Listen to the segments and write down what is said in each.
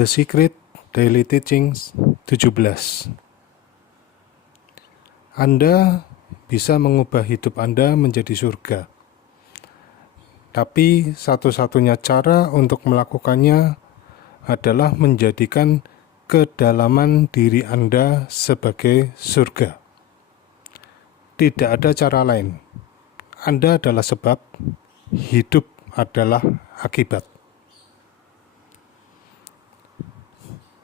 The Secret Daily Teachings 17. Anda bisa mengubah hidup Anda menjadi surga. Tapi satu-satunya cara untuk melakukannya adalah menjadikan kedalaman diri Anda sebagai surga. Tidak ada cara lain. Anda adalah sebab, hidup adalah akibat.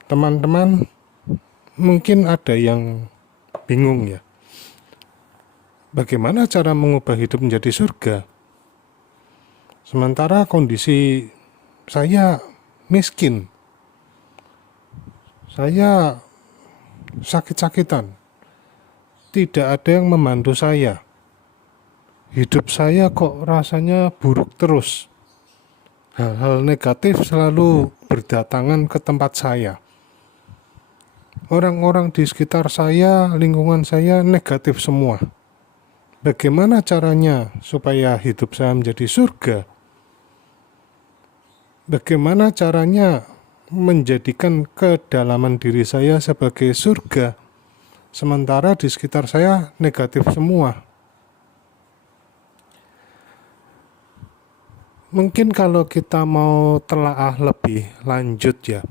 Teman-teman, mungkin ada yang bingung ya. Bagaimana cara mengubah hidup menjadi surga? Sementara kondisi saya miskin. Saya sakit-sakitan. Tidak ada yang membantu saya. Hidup saya kok rasanya buruk terus. Hal-hal negatif selalu berdatangan ke tempat saya. Orang-orang di sekitar saya, lingkungan saya negatif semua. Bagaimana caranya supaya hidup saya menjadi surga? Bagaimana caranya menjadikan kedalaman diri saya sebagai surga, sementara di sekitar saya negatif semua? Mungkin kalau kita mau telaah lebih lanjut ya.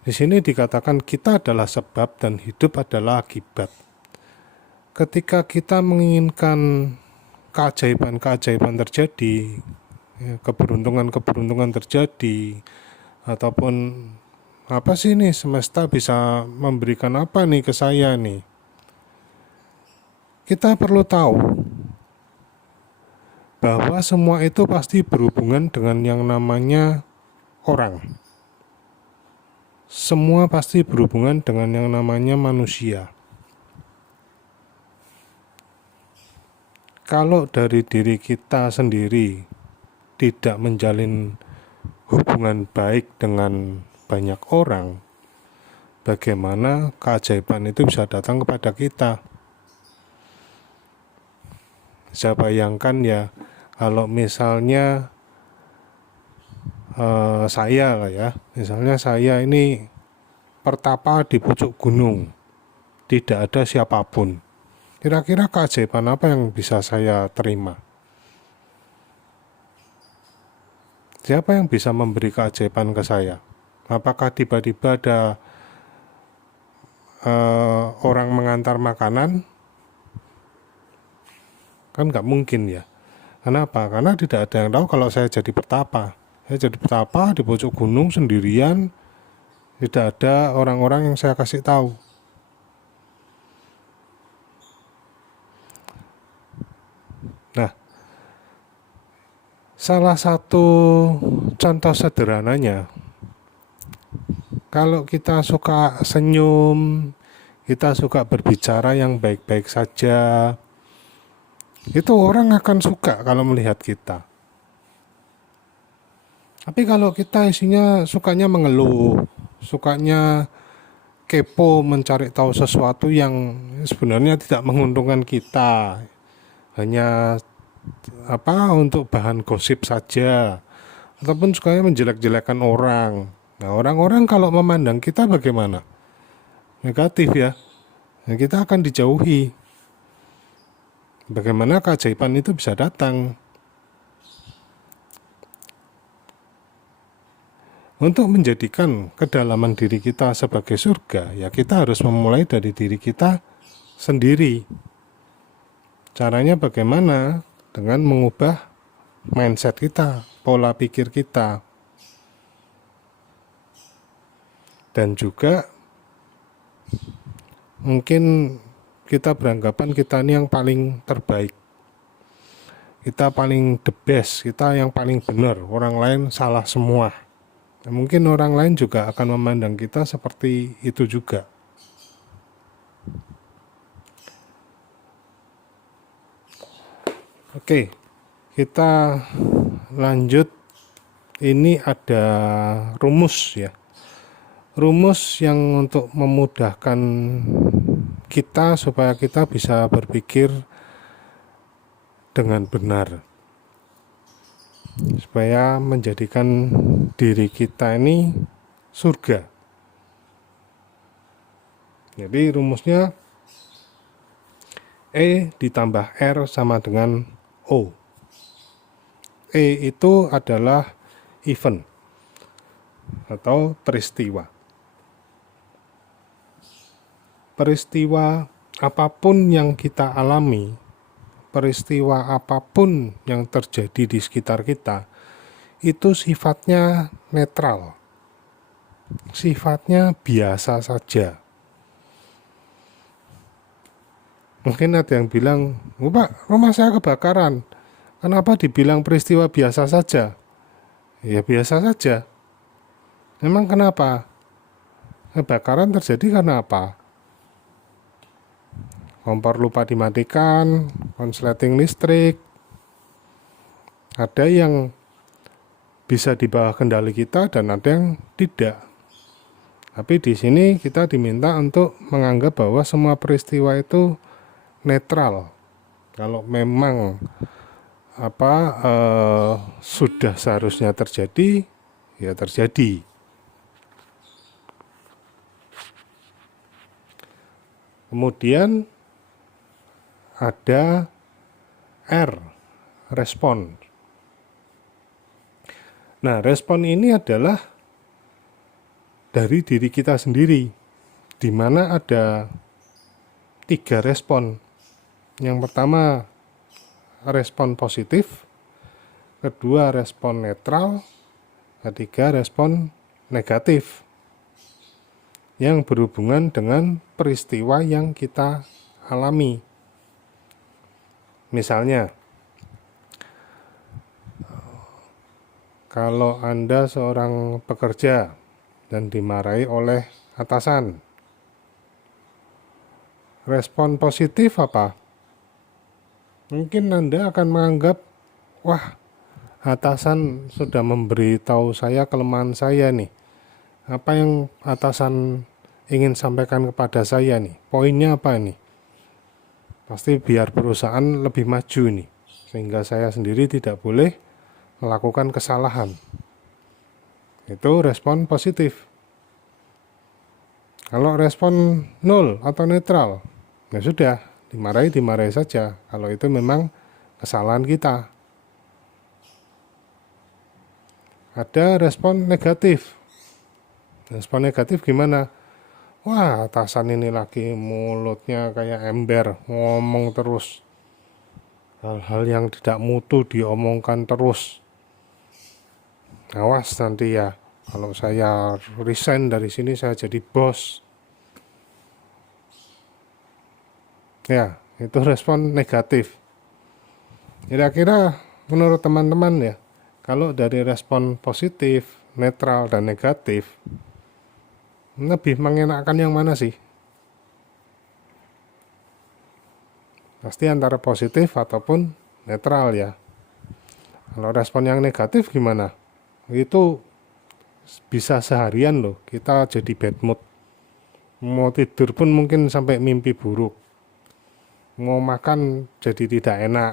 Di sini dikatakan kita adalah sebab dan hidup adalah akibat. Ketika kita menginginkan keajaiban-keajaiban terjadi, keberuntungan-keberuntungan terjadi, ataupun apa sih nih semesta bisa memberikan apa nih ke saya nih? Kita perlu tahu bahwa semua itu pasti berhubungan dengan yang namanya orang. Semua pasti berhubungan dengan yang namanya manusia. Kalau dari diri kita sendiri tidak menjalin hubungan baik dengan banyak orang, bagaimana keajaiban itu bisa datang kepada kita? Saya bayangkan ya, kalau misalnya saya lah ya, misalnya saya ini pertapa di pucuk gunung, tidak ada siapapun. Kira-kira keajaiban apa yang bisa saya terima? Siapa yang bisa memberi keajaiban ke saya? Apakah tiba-tiba ada orang mengantar makanan? Kan nggak mungkin ya. Kenapa? Karena tidak ada yang tahu kalau saya jadi petapa. Saya jadi petapa di pojok gunung sendirian, tidak ada orang-orang yang saya kasih tahu. Nah, salah satu contoh sederhananya, kalau kita suka senyum, kita suka berbicara yang baik-baik saja, itu orang akan suka kalau melihat kita. Tapi kalau kita isinya sukanya mengeluh, sukanya kepo mencari tahu sesuatu yang sebenarnya tidak menguntungkan kita, hanya untuk bahan gosip saja, ataupun sukanya menjelek-jelekan orang. Nah, orang-orang kalau memandang kita bagaimana? Negatif ya. Nah, kita akan dijauhi. Bagaimana keajaiban itu bisa datang? Untuk menjadikan kedalaman diri kita sebagai surga, ya kita harus memulai dari diri kita sendiri. Caranya bagaimana? Dengan mengubah mindset kita, pola pikir kita. Dan juga mungkin kita beranggapan kita ini yang paling terbaik. Kita paling the best, kita yang paling benar, orang lain salah semua. Nah, mungkin orang lain juga akan memandang kita seperti itu juga. Oke, kita lanjut. Ini ada rumus ya. Rumus yang untuk memudahkan kita supaya kita bisa berpikir dengan benar. supaya menjadikan diri kita ini surga. Jadi rumusnya E ditambah R sama dengan O. E itu adalah event atau peristiwa. Peristiwa apapun yang kita alami, peristiwa apapun yang terjadi di sekitar kita, itu sifatnya netral, sifatnya biasa saja. Mungkin ada yang bilang, Pak, rumah saya kebakaran. Kenapa dibilang peristiwa biasa saja? Ya biasa saja. Memang kenapa? Kebakaran terjadi karena apa? Kompor lupa dimatikan, konsleting listrik. Ada yang bisa di bawah kendali kita dan ada yang tidak. Tapi di sini kita diminta untuk menganggap bahwa semua peristiwa itu netral. Kalau memang sudah seharusnya terjadi, ya terjadi. Kemudian ada R, respon. Nah, respon ini adalah dari diri kita sendiri, di mana ada 3 respon. Yang pertama respon positif, kedua respon netral, ketiga respon negatif yang berhubungan dengan peristiwa yang kita alami. Misalnya, kalau Anda seorang pekerja dan dimarahi oleh atasan, respon positif apa? Mungkin Anda akan menganggap, wah, atasan sudah memberitahu saya kelemahan saya nih. Apa yang atasan ingin sampaikan kepada saya nih? Poinnya apa nih? Pasti biar perusahaan lebih maju nih, sehingga saya sendiri tidak boleh melakukan kesalahan. Itu respon positif. Kalau respon 0 atau netral, ya sudah, dimarahi saja. Kalau itu memang kesalahan kita. Ada respon negatif. Respon negatif gimana? Wah, atasan ini lagi mulutnya kayak ember, ngomong terus. Hal-hal yang tidak mutu diomongkan terus. Awas nanti ya, kalau saya resign dari sini saya jadi bos. Ya, itu respon negatif. Kira-kira menurut teman-teman ya, kalau dari respon positif, netral, dan negatif, lebih mengenakan yang mana sih? Pasti antara positif ataupun netral ya. Kalau respon yang negatif gimana? Itu bisa seharian loh, kita jadi bad mood. Mau tidur pun mungkin sampai mimpi buruk. Mau makan jadi tidak enak,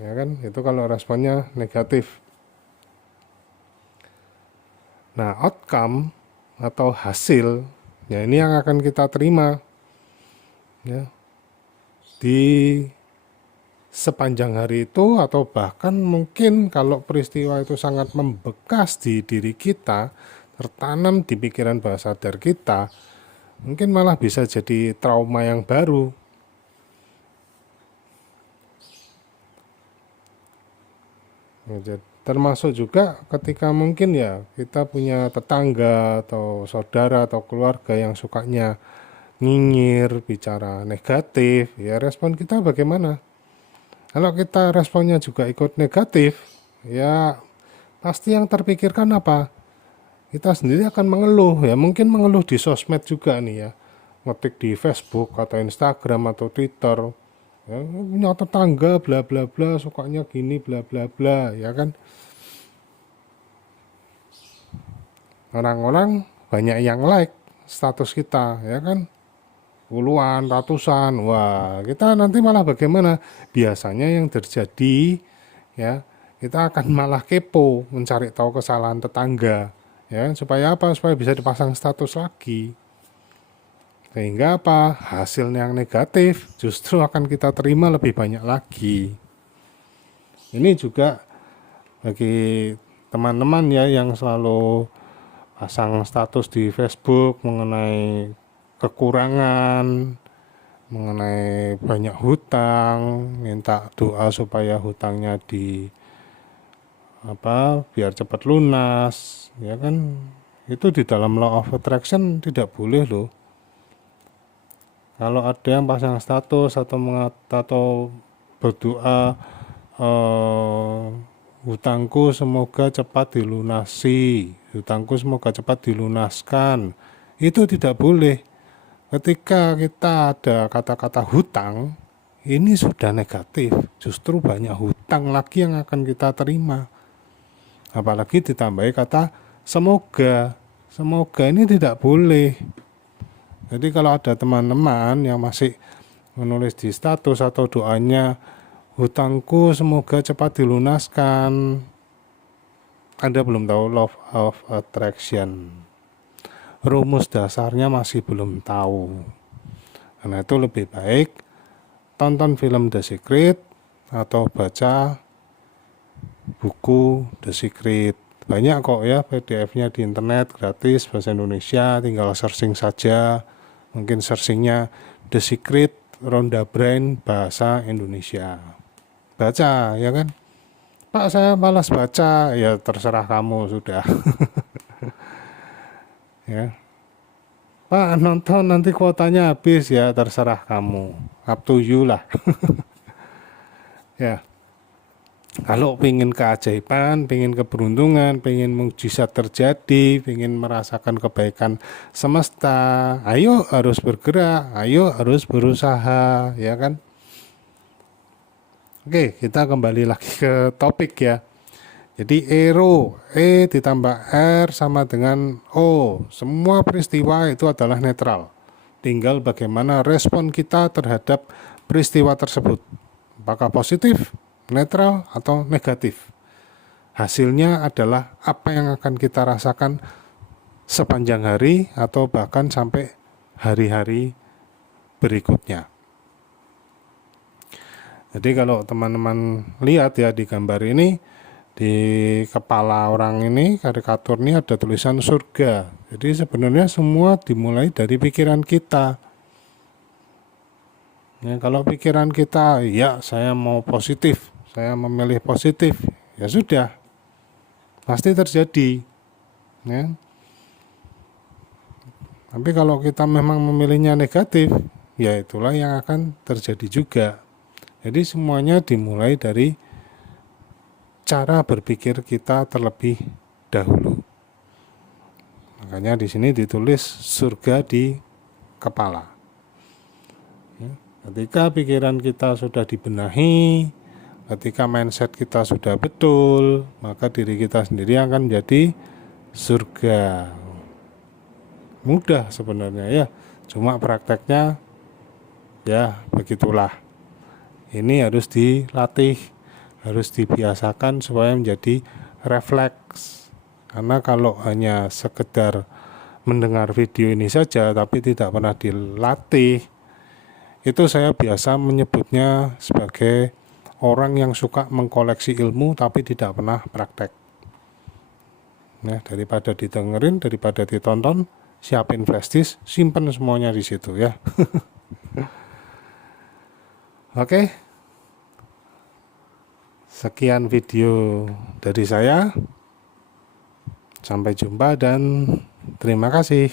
ya kan? Itu kalau responnya negatif. Nah, outcome atau hasil, ya ini yang akan kita terima, ya, di sepanjang hari itu, atau bahkan mungkin kalau peristiwa itu sangat membekas di diri kita, tertanam di pikiran bawah sadar kita, mungkin malah bisa jadi trauma yang baru. Termasuk juga ketika mungkin ya kita punya tetangga atau saudara atau keluarga yang sukanya nyinyir, bicara negatif, ya respon kita bagaimana? Kalau kita responnya juga ikut negatif, ya pasti yang terpikirkan apa? Kita sendiri akan mengeluh, ya mungkin mengeluh di sosmed juga nih ya, ngetik di Facebook atau Instagram atau Twitter, ya, punya tetangga bla bla bla sukanya gini bla bla bla, ya kan? Orang-orang banyak yang like status kita, ya kan? Puluhan, ratusan. Wah, kita nanti malah bagaimana? Biasanya yang terjadi ya, kita akan malah kepo mencari tahu kesalahan tetangga, ya, supaya apa? Supaya bisa dipasang status lagi. Sehingga apa? Hasil yang negatif justru akan kita terima lebih banyak lagi. Ini juga bagi teman-teman ya yang selalu pasang status di Facebook mengenai kekurangan, mengenai banyak hutang, minta doa supaya hutangnya biar cepat lunas, ya kan? Itu di dalam law of attraction tidak boleh loh. Kalau ada yang pasang status atau berdoa, hutangku semoga cepat dilunasi, hutangku semoga cepat dilunaskan, itu tidak boleh. Ketika kita ada kata-kata hutang, ini sudah negatif, justru banyak hutang lagi yang akan kita terima. Apalagi ditambahi kata semoga, semoga ini tidak boleh. Jadi kalau ada teman-teman yang masih menulis di status atau doanya, hutangku semoga cepat dilunaskan, Anda belum tahu law of attraction. Rumus dasarnya masih belum tahu. Karena itu lebih baik tonton film The Secret atau baca buku The Secret. Banyak kok ya PDF-nya di internet, gratis, bahasa Indonesia, tinggal searching saja. Mungkin searchingnya The Secret Ronda Brain bahasa Indonesia. Baca, ya kan? Pak, saya malas baca. Ya terserah kamu sudah. Ya. Pak, nonton nanti kuotanya habis. Ya terserah kamu. Up to you lah. Ya. Kalau pengen keajaiban, pengen keberuntungan, pengen mukjizat terjadi, pengen merasakan kebaikan semesta, ayo harus bergerak, ayo harus berusaha, ya kan? Oke, kita kembali lagi ke topik ya. Jadi E ditambah R sama dengan O. Semua peristiwa itu adalah netral. Tinggal bagaimana respon kita terhadap peristiwa tersebut. Apakah positif, netral, atau negatif. Hasilnya adalah apa yang akan kita rasakan sepanjang hari atau bahkan sampai hari-hari berikutnya. Jadi kalau teman-teman lihat ya di gambar ini, di kepala orang ini, karikatur ini ada tulisan surga. Jadi sebenarnya semua dimulai dari pikiran kita. Ya, kalau pikiran kita, ya saya mau positif, saya memilih positif, ya sudah, pasti terjadi. Ya. Tapi kalau kita memang memilihnya negatif, ya itulah yang akan terjadi juga. Jadi semuanya dimulai dari cara berpikir kita terlebih dahulu. Makanya di sini ditulis surga di kepala. Ketika pikiran kita sudah dibenahi, ketika mindset kita sudah betul, maka diri kita sendiri akan menjadi surga. Mudah sebenarnya ya, cuma prakteknya ya begitulah. Ini harus dilatih, harus dibiasakan supaya menjadi refleks. Karena kalau hanya sekedar mendengar video ini saja tapi tidak pernah dilatih, itu saya biasa menyebutnya sebagai orang yang suka mengkoleksi ilmu tapi tidak pernah praktek. Nah, daripada didengerin, daripada ditonton, siapin flash disk, simpen semuanya di situ ya. Oke. Sekian video dari saya. Sampai jumpa dan terima kasih.